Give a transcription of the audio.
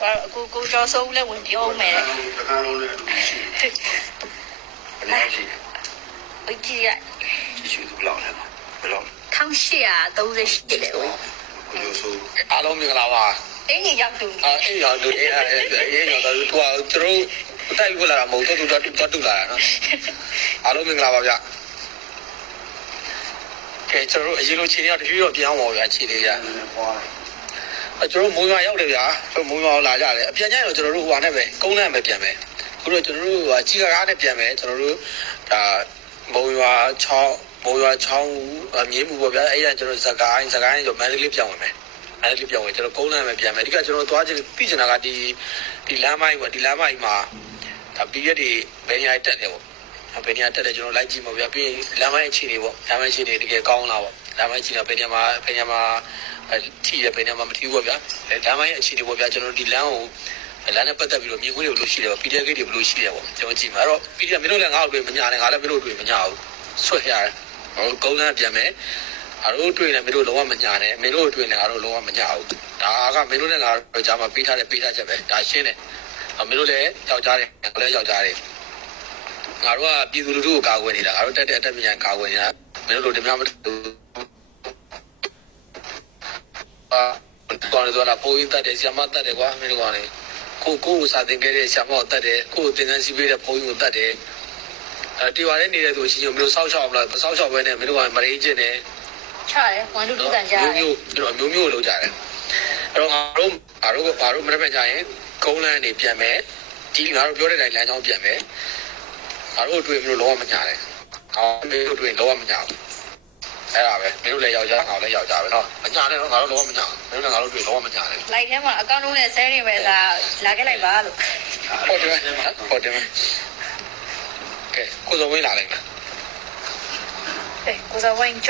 ကိုကျော်စိုးလည်းဝင်ပြောမယ် တခါလုံးလည်းအတူရှိတယ်ဘယ်လိုရှိလဲ အကြီးရ ရှိသူဘယ်လောက်လဲဘယ်လောက်1838လေဝင် ကိုလိုဆို အားလုံးမင်္ဂလာပါ အင်းကြီးရောက်တူ အေးရောတို့အေးရောတို့သူကသူတို့တိုက်ပြလာတာမဟုတ်သူတို့တူလာတာနော်အားလုံးမင်္ဂလာပါဗျကဲကျွန်တော်တို့အရင်လိုခြေရတဖြည်းဖြည်းပြောင်းပါဗျာခြေလေးရ ပွား ကျွန်တော်မုံရွာရောက်တယ်ဗျာကျွန်တော်မုံရွာလာကြတယ်အပြန်ကြရင်တော့ကျွန်တော်တို့ဟိုဟာနဲ့ပဲကုန်းလမ်းပဲပြန်မယ်ခုတော့ကျွန်တော်တို့ဟိုကြီးကားနဲ့ပြန်မယ်ကျွန်တော်တို့ဒါမုံရွာချောင်းမြင်းမှုပေါ့ဗျာအဲ့ဒါကျွန်တော်စကိုင်းကျွန်တော်မန္တလေးပြန်ဝင်မယ်မန္တလေးပြန်ဝင်ကျွန်တော်ကုန်းလမ်းပဲပြန်မယ်ဒီကကျွန်တော်သွားချင်သိချင်တာကဒီလမ်းမိုင်းပေါ့ဒီလမ်းမိုင်းမှာဒါပြီးရက်ဒီဘယ်နေရာတက်တယ်ပေါ့ဘယ်နေရာတက်တယ်ကျွန်တော်လိုက်ကြည့်မှာဗျာပြီးရင်လမ်းမိုင်းအခြေအနေပေါ့လမ်းမိုင်းအခြေအနေတကယ်ကောင်းလားပေါ့လမ်းမိုင်းအခြေအနေဘယ်နေရာမှာထိရဘယ်နေရာမှာမထိဘူးပေါ့ဗျာလမ်းမိုင်းအခြေအနေပေါ့ဗျာကျွန်တော်ဒီလမ်းကိုလမ်းနဲ့ပတ်သက်ပြီးတော့မြေခွေးတွေဘယ်လိုရှိလဲပေါ့ PDF တွေဘယ်လိုရှိလဲပေါ့ကျွန်တော်ကြည့်မှာအဲ့တော့ PDF မင်းတို့လည်းငါ့ကိုတွေ့မညာနဲ့ငါလည်းမင်းတို့တွေ့မညာဘူးဆွတ်ရတယ်ဟိုကုန်းလမ်းပြန်မယ်အားတို့တွေ့နေမင်းတို့လုံးဝမညာနဲ့မင်းတို့တွေ့နေအားတို့လုံးဝမညာဘူးဒါကမင်းတို့နဲ့ငါတို့ကြားမှာပေးထားချက်ပဲဒါရှင်းတယ်မင်းတို့လည်းယောက်ျားတယ်ငါလည်းယောက်ျားတယ်ငါတို့ကပြည်သူလူထုကိုကာကွယ်နေတာငါတို့တက်တဲ့အတက်မြန်ကာကွယ်နေတာမင်းတို့ဒီမှာမတူကောင်းတယ်ဆိုတာပိုးရတတ်တယ်ဆရာမတတ်တယ်ကွာမင်းတို့ကလည်းကိုစာသင်ခဲ့တဲ့ဆရာမကိုတတ်တယ်ကိုသင်တန်းစီးပေးတဲ့ဘုန်းကြီးကိုတတ်တယ်တီဝါနဲ့နေတဲ့သူရှိရင်မင်းတို့စောက်ချောက်မလားမစောက်ချောက်ပဲနဲ့မင်းတို့ကမရင်းကျင်တယ်ချတယ်ဝန်လူတန်ကြတယ်မျိုးလောက်ကြတယ်အဲ့တော့ငါတို့မနေ့ကကြာရင်ကုန်းလန်းနေပြန်မယ်ဒီငါတို့ပြောတဲ့တိုင်းလမ်းကြောင်းပြန်မယ်ငါတို့တွေ့မလို့လုံးဝမညာတယ်ဟောမင်းတို့တွေ့လုံးဝမညာဘူးအဲ့ဒါပဲမင်းတို့လည်းယောက်ျားငါလည်းယောက်ျားပဲနော်မညာနဲ့တော့ငါတို့လုံးဝမညာမင်းတို့လည်းငါတို့တွေ့လုံးဝမညာနဲ့လိုက်ထဲမှာအကောင့်လုံးနဲ့ဆဲနေပဲလာခဲ့လိုက်ပါလို့ဟုတ်တယ်ကဲကိုစုံဝင်းလာလိုက်မယ်ကိုစောဝိုင်း